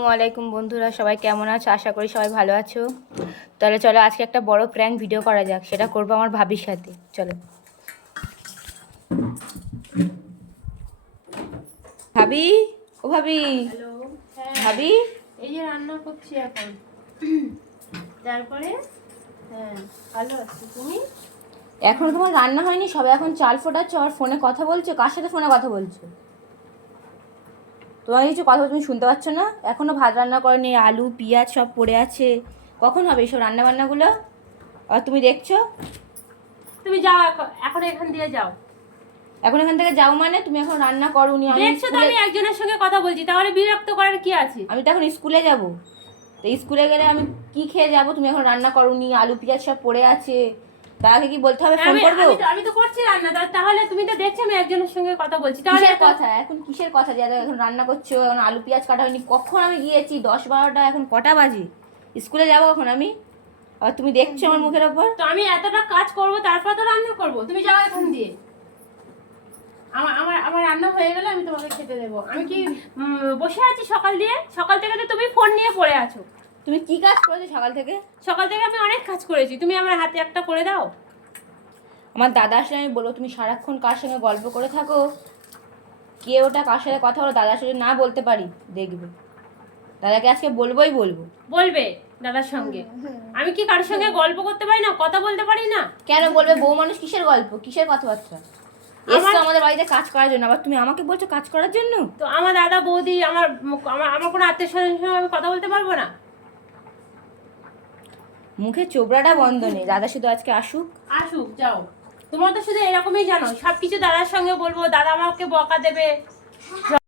আসসালামাইকুম বন্ধুরা, সবাই কেমন আছো? আশা করি সবাই ভালো আছো। তাহলে চলো আজকে একটা বড় প্র্যাঙ্ক ভিডিও করা যাক। সেটা করবো আমার ভাবির সাথে। চলো ভাবি, ও ভাবি। হ্যালো। হ্যাঁ, ভাবি, এই যে রান্না করছি এখন। তারপরে হ্যাঁ, ভালো আছি। তুমি? এখনো তোমার রান্না হয়নি? সবাই এখন চাল ফোটাচ্ছ আর ফোনে কথা বলছো। কার সাথে ফোনে কথা বলছো? তোমার কিছু কথা তুমি শুনতে পাচ্ছ না? এখনো ভাত রান্না করেনি, আলু পেঁয়াজ সব পড়ে আছে। কখন হবে এইসব রান্না বান্নাগুলো? আর তুমি দেখছো? তুমি যাও, এখন এখান দিয়ে যাও। এখন এখান থেকে যাও মানে? তুমি এখন রান্না করোনি। দেখছো তো আমি একজনের সঙ্গে কথা বলছি, তাহলে বিরক্ত করার কি আছে? আমি তো এখন স্কুলে যাব। তো স্কুলে গেলে আমি কি খেয়ে যাব? তুমি এখন রান্না করোনি, আলু পেঁয়াজ সব পড়ে আছে। তাকে কি বলতে হবে? ফোন করবো? আমি তো করছি রান্না, তাহলে তুমি তো দেখছো আমি একজনের সঙ্গে কথা বলছি, তাহলে কিসের কথা এখন? কিসের কথা যে এখন রান্না করছো? এখন আলু পেঁয়াজ কাটা হয়নি। কখন আমি গিয়েছি? 10-12টা, এখন কটা বাজে? স্কুলে যাবো এখন আমি। আর তুমি দেখছো আমার মুখের ওপর? তো আমি এতটা কাজ করব, তারপর তো রান্না করব। তুমি যাও এখান দিয়ে। আমার আমার আমার রান্না হয়ে গেলে আমি তোমাকে খেতে দেবো। আমি কি বসে আছি সকাল থেকে তো তুমি ফোন নিয়ে পড়ে আছো। তুমি কি কাজ করেছো সকাল থেকে? সকাল থেকে আমি অনেক কাজ করেছি, তুমি আমার হাতে একটা করে দাও। আমার দাদা আসলে আমি বলবো তুমি সারাক্ষণ কার সঙ্গে গল্প করে থাকো। কে ওটা কার সাথে কথা বলো? দাদার সাথে না বলতে পারি দেখবে। দাদাকে আজকে বলবোই বলবো। বলবে দাদার সঙ্গে? আমি কি কারোর সঙ্গে গল্প করতে পারি না, কথা বলতে পারি না? কেন বলবে? বউ মানুষ কিসের গল্প, কিসের কথাবার্তা? এসছো আমাদের বাড়িতে কাজ করার জন্য, আবার তুমি আমাকে বলছো কাজ করার জন্য? তো আমার দাদা বৌদি, আমার আমার আমার কোনো আত্মীয় স্বজনের সঙ্গে আমি কথা বলতে পারবো না? মুখে চোবড়াটা বন্ধ নেই। দাদা শুধু আজকে আসুক। আসুক, যাও। তোমরা তো শুধু এরকমই জানো, সবকিছু দাদার সঙ্গে বলবো, দাদা আমাকে বকা দেবে।